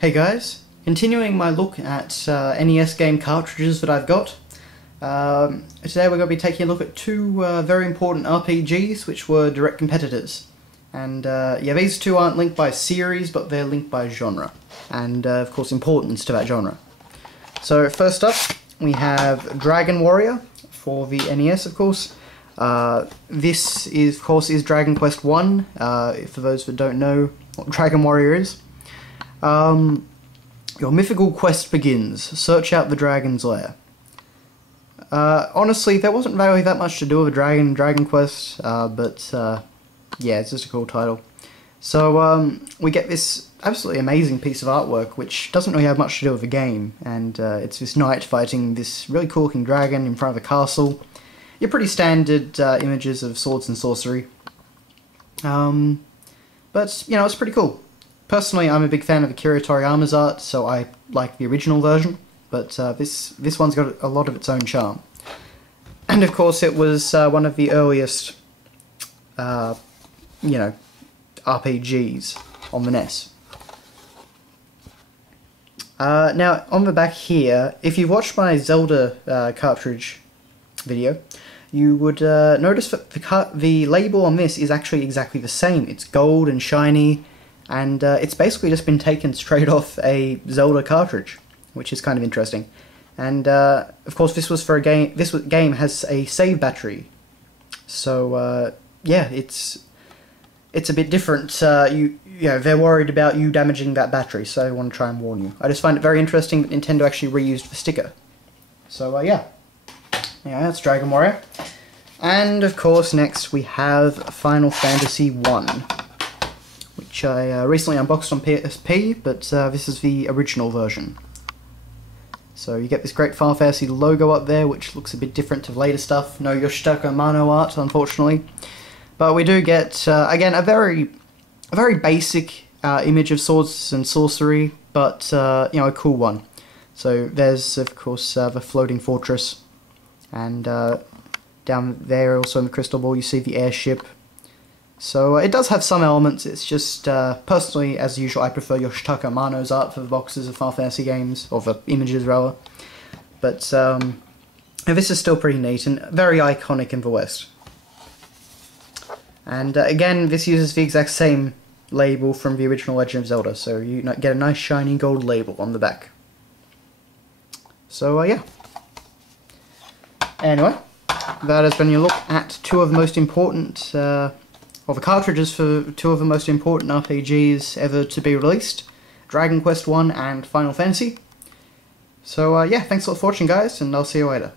Hey guys, continuing my look at NES game cartridges that I've got. Today we're going to be taking a look at two very important RPGs which were direct competitors. And yeah, these two aren't linked by series, but they're linked by genre. And of course importance to that genre. So first up, we have Dragon Warrior for the NES, of course. This is, of course, is Dragon Quest 1, for those that don't know what Dragon Warrior is. Your mythical quest begins. Search out the dragon's lair. Honestly, there wasn't really that much to do with Dragon Quest, but yeah, it's just a cool title. So we get this absolutely amazing piece of artwork, which doesn't really have much to do with the game, and it's this knight fighting this really cool looking dragon in front of a castle. Your pretty standard images of swords and sorcery. But, you know, it's pretty cool. Personally, I'm a big fan of Akira Toriyama's art, so I like the original version, but this one's got a lot of its own charm. And of course it was one of the earliest, you know, RPGs on the NES. Now, on the back here, if you watched my Zelda cartridge video, you would notice that the label on this is actually exactly the same. It's gold and shiny, and it's basically just been taken straight off a Zelda cartridge, which is kind of interesting. And of course, this was for a game. This game has a save battery, so yeah, it's a bit different. You know, they're worried about you damaging that battery, so I want to try and warn you. I just find it very interesting that Nintendo actually reused the sticker. So yeah, that's Dragon Warrior. And of course, next we have Final Fantasy 1. Which I recently unboxed on PSP, but this is the original version. So you get this great Final Fantasy logo up there, which looks a bit different to later stuff. No Yoshitaka Amano art, unfortunately. But we do get, again, a very basic image of swords and sorcery, but, you know, a cool one. So there's, of course, the floating fortress, and down there, also in the crystal ball, you see the airship. So it does have some elements. It's just, personally, as usual, I prefer Yoshitaka Amano's art for the boxes of Final Fantasy games, or the images rather. But this is still pretty neat and very iconic in the West. And again, this uses the exact same label from the original Legend of Zelda, so you get a nice shiny gold label on the back. So yeah. Anyway, that has been your look at two of the most important or the cartridges for two of the most important RPGs ever to be released, Dragon Quest 1 and Final Fantasy. So yeah, thanks a lot for watching guys, and I'll see you later.